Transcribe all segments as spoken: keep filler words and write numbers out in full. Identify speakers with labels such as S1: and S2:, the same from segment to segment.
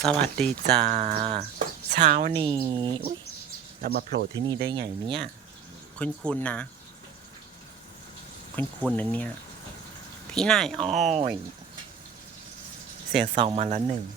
S1: สวัสดีจ้าเช้านี้อุ๊ยเรามาโผล่ที่นี่ได้ไงเนี่ยคุ้นๆนนะคุ้นๆนนะเนี่ยที่ไหนอ้อยเสียงซองมาแล้วหนึ่ง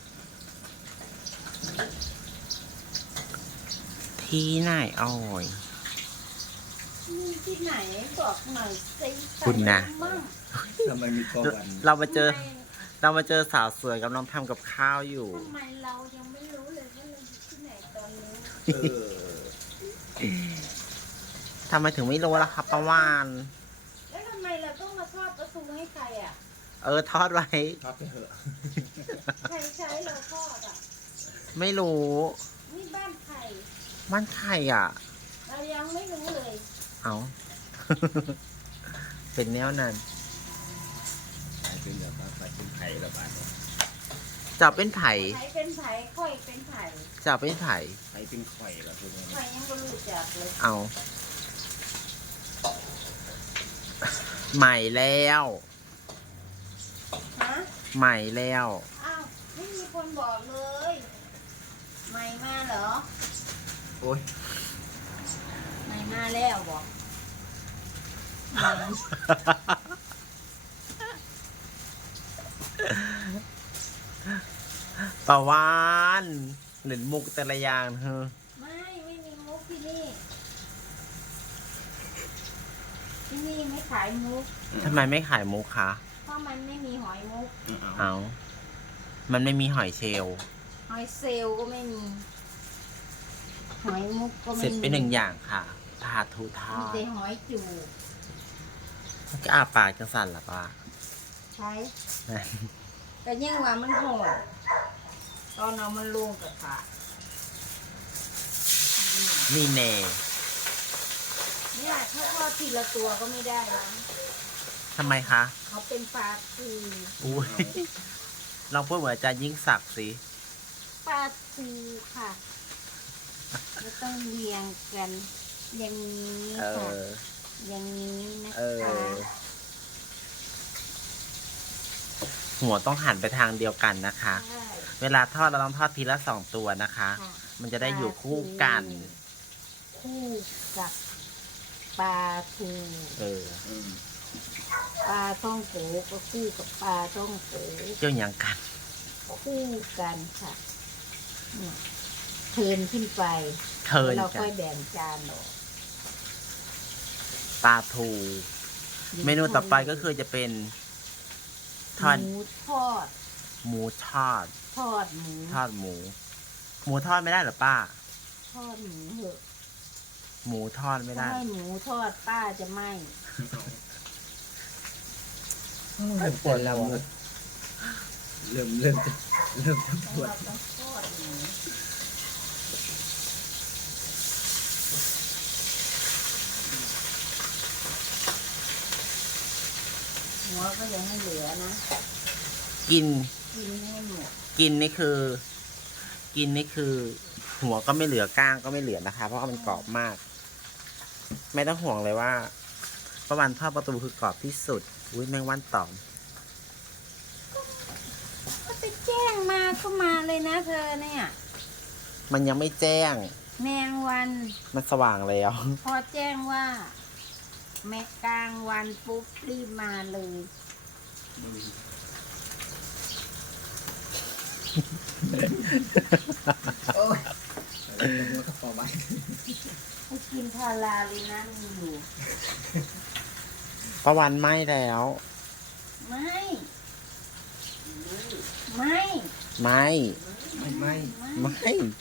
S1: ที่ไหนอ้อย
S2: มีที่ไหนบอกหน่อยสิ
S1: คุณนะ
S3: ทำไมมีประวัน
S1: เรามาเจอเรามาเจอสาวสวยกำลังทำกับข้าวอยู่
S2: ทำไมเรายังไม่รู้เลยว่าเราอยู่ที่ไหนตอนนี้
S3: เออ
S1: ทำไมถึงไม่รู้ล่ะครับประวาน
S2: แล้วทำไมเราต้องมาทอดปลาทูให้ใครอ่ะ
S1: เออทอดไว้
S3: ทอดไปเถอะ
S2: ใครใช้เราทอดอ่ะ
S1: ไม่รู้
S2: นี่บ้านใคร
S1: บ้านใครอ่ะ
S2: เรายังไม่รู้เลย
S1: เอา เป็นแนวนั้น
S3: ใส่เป็นแบบว่าใส่เป็นไข่ระบาดเนี่ย
S1: จับเป็นไผ่
S2: ไผ่เป็นไผ่ค่อยเป็นไผ่
S1: จับเป็นไผ่
S3: ใส่เป็นไข่ละพวกนี้
S2: ไผ่ยังไม่รู้จักเลย
S1: เอาใหม่แล้ว
S2: ฮะ
S1: ใหม่แล้ว
S2: อ้าวไม่มีคนบอกเลยใหม่มาเหรอ
S1: โอ้ย
S2: ใหม่มาแล้วบอก
S1: ปะวานหรือมุกแต่ละอย่างเธอ
S2: ไม่ไม่มีมุกที่นี่ที่นี่ไม่ขายมุก
S1: ทำไมไม่ขายมุกคะ
S2: เพราะมันไม่มีหอยมุก
S1: เอามันไม่มีหอยเชลล์
S2: หอยเซลก็ไม่มีหอยมุกก็ไม่มี
S1: เสร็จไปหนึ่งอย่างค่ะปลาทูทอ
S2: มี
S1: ด
S2: แต่หอยจูบ
S1: ก็อาปากจะสั่นหรอป้า
S2: ใช่แต่ยังว่ามันโหดตอนเอามันลงกับขา
S1: นี่แน่
S2: เนี่ยถ้าทอดทีละตัวก็ไม่ได้นะ
S1: ทำไมคะ
S2: เขาเป็นปลาทู
S1: อุ้ยลองพูดเหมือนอาจารย์ยิ่งศักดิ์สิ
S2: ปลาทูค่ะไม่ต้องเรียงกันอย่างนี้ค่ะอย่างนี้นะคะ
S1: หัวต้องหันไปทางเดียวกันนะคะเวลาทอดเราต้องทอดทีละสองตัวนะคะมันจะได้อยู่คู่กัน
S2: คู่กับปลาทู
S1: เออ
S2: ปลาท่องโกก็คู่กับปลาท่องโก
S1: เจ้าอย่างกัน
S2: คู่กันค่ะเนี่ยเทินขึ้นไป
S1: เทิน
S2: เราค่อยแบ่งจานออก
S1: ปลาทูเมนูต่อไปก็คือจะเป็น
S2: ทอดหมูทอด
S1: หมูทอด
S2: ทอดหมู
S1: ทอดหมูหมูทอดไม่ได้หรอป้า
S2: ทอดหมูเหอะ
S1: หมูทอดไม่ได้
S2: ถ้าหมูทอดป้าจะไม่
S1: ปวดแล้ว
S3: เริ่มเริ่มจะเริ่มจะปวด
S2: หัวก็ยังไม่เหลือนะ
S1: กิน
S2: กินให้หมด
S1: กินนี่คือ กินนี่คือ หัวก็ไม่เหลือก้างก็ไม่เหลือนะคะเพราะว่ามันกรอบมากไม่ต้องห่วงเลยว่าประวันทอดประตูคือกรอบที่สุดอุ้ยแมงวันตอม
S2: ก็ไปแจ้งมาก็มาเลยนะเธอเนี่ย
S1: มันยังไม่แจ้ง
S2: แมงวัน
S1: มันสว่างแล้ว
S2: พอแจ้งว่าแม่กลางวันปุ๊บรีบมาเลย
S3: โอ้ยแล้วก็พอไหม
S2: ให้กินพาราเลยนะมีอยู่
S1: ประวันไหม้แล้ว
S2: ไม่ไม่
S1: ไม่
S3: ไม่ไม่
S1: ไม่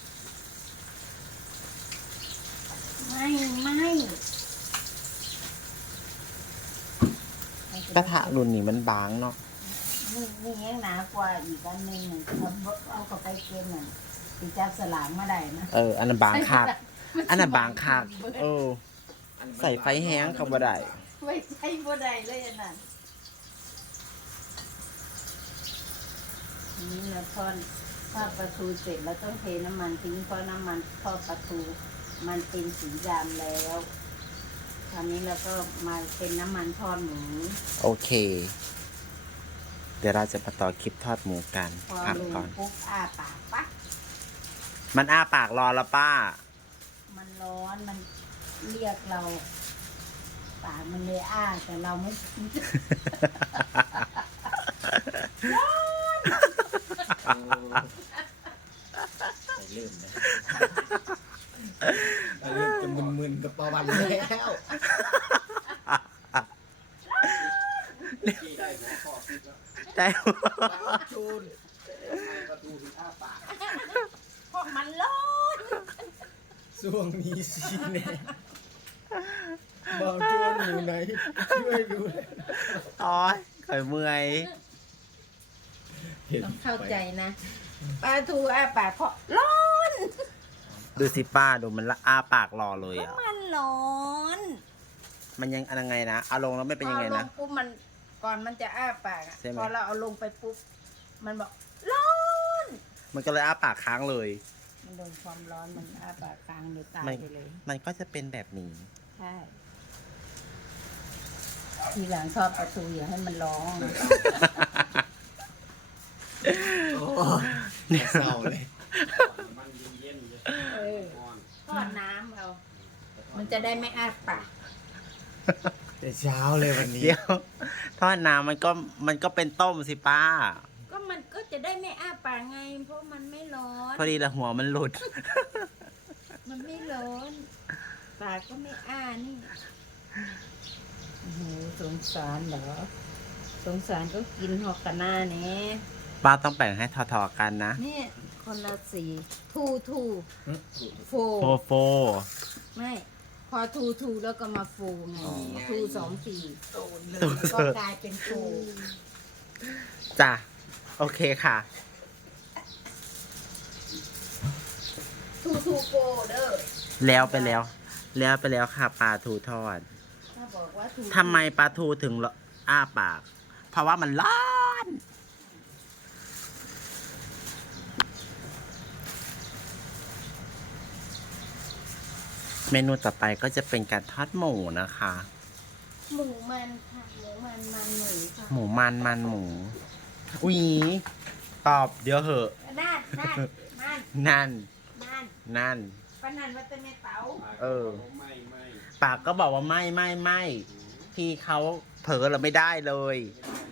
S2: ไม่ไม่
S1: กระทะรุ่นนี้มันบางเนาะ
S2: นี่นี่ยังหนากว่าอีกอันหนึ่งเอาเข้าไปเกมหนึ่งตีจับสลากมาได้นะ
S1: เอออันนั้นบางคักอันนั้นบางคักเออใส่ไฟแห้งเข้ามาได้
S2: ไม่ใช่บ่ได้เลยอันนั้นนี่เราทอดทอดปลาทูเสร็จแล้วต้องเทน้ำมันทิ้งเพราะน้ำมันทอดปลาทูมันเป็นสีดำแล้วคราวนี้เราก็มาเป็นน้ำมันทอดหมู
S1: โอเคเดี๋ยวเราจะมาต่อคลิปทอดหมูกัน
S2: พอ
S1: พัก
S2: ลุง
S1: ก่อน
S2: ปุ๊บอ้าปากปั๊บ
S1: มันอ้าปากรอแล้วป้า
S2: มันร้อนมันเรียกเราปากมันเลยอ้าแต่เราไม่
S3: ไปเริ่มนะไปเริ่มจะมึนๆกับประวันแล้ว
S1: ได้
S3: จูน
S2: เพราะมันร้อน
S3: ช่วงนี้สิเนี่ยบอกจูนอยู่ไหนช่วยดูเลย
S1: โอ้ยข่อยเมื่อย
S2: ต้องเข้าใจนะปลาทูอ้าปากเพราะร้อน
S1: ดูสิป้าดูมันละอ้าปากรอเลย
S2: เพ
S1: อ่ะ
S2: ราะมันร้อน
S1: มันยังอะไรไงนะเอาลงแล้วไม่เป็นยังไง
S2: พอล
S1: นะ
S2: งปุ๊บมันก่อนมันจะอ้าปากอะ
S1: ใช่ไหม
S2: พอเราเอาลงไปปุ๊บมันบอกร้อน
S1: มันก็เลยอ้าปากค้างเลย
S2: มันโดนความร้อนมันอ้าปากค้างเลยตาย
S1: มัน
S2: ไปเลย
S1: มันก็จะเป็นแบบนี้
S2: ใช่ทีหลังทอดปลาทูอย่าให้มันร้อง
S3: โอ้เนี่ยเศร้าเลย
S2: เออทอดน้ำเอา มันจะได้ไม่อ้าปาก
S3: แต่เช้าเลยวันนี้
S1: เดี๋ยวทอดน้ำมันก็มันก็เป็นต้มสิป้า
S2: ก็มันก็จะได้ไม่อ้าปากไง เพราะมันไม่ร้อน
S1: พอดีละหัวมันหลุด
S2: มันไม่ร้อน ปากก็ไม่อ้านี่โอ้โหสงสารเหรอ สงสารก็กินหอกกะหน้าเนี่ย
S1: ป้าต้องแบ่งให้ทอๆกันนะ
S2: นี่คนละสีทูทูโฟ
S1: โฟโฟ
S2: ไม่ พอทูทูแล้วก็มาโฟไงทูสองสี่ก็กลายเป็นโฟ
S1: จ้ะ โอเคค่ะ
S2: ทูทูโฟเด้อ
S1: แล้วไปแล้ว แล้วไปแล้วค่ะปลาทูทอด
S2: ถ้าบอกว่าทู
S1: ทำไมปลาทูถึงอ้าปาก เพราะว่ามันร้อน เมนูต่อไปก็จะเป็นการทอดหมูนะคะ
S2: หมูมันค่ะหมูมันมันหมูค่ะ
S1: หมูมันมันหมูอุ้ยตอบเดี๋ยวเหอะ
S2: นั่นนั่นนั่น
S1: นั่น
S2: นั่น
S1: นั่น
S2: ปะนันวัตเมเต๋า
S1: เออ ปากก็บอกว่าไม่ไม่ไม่พี่เขาเผลอเราไม่ได้เลย
S2: ไ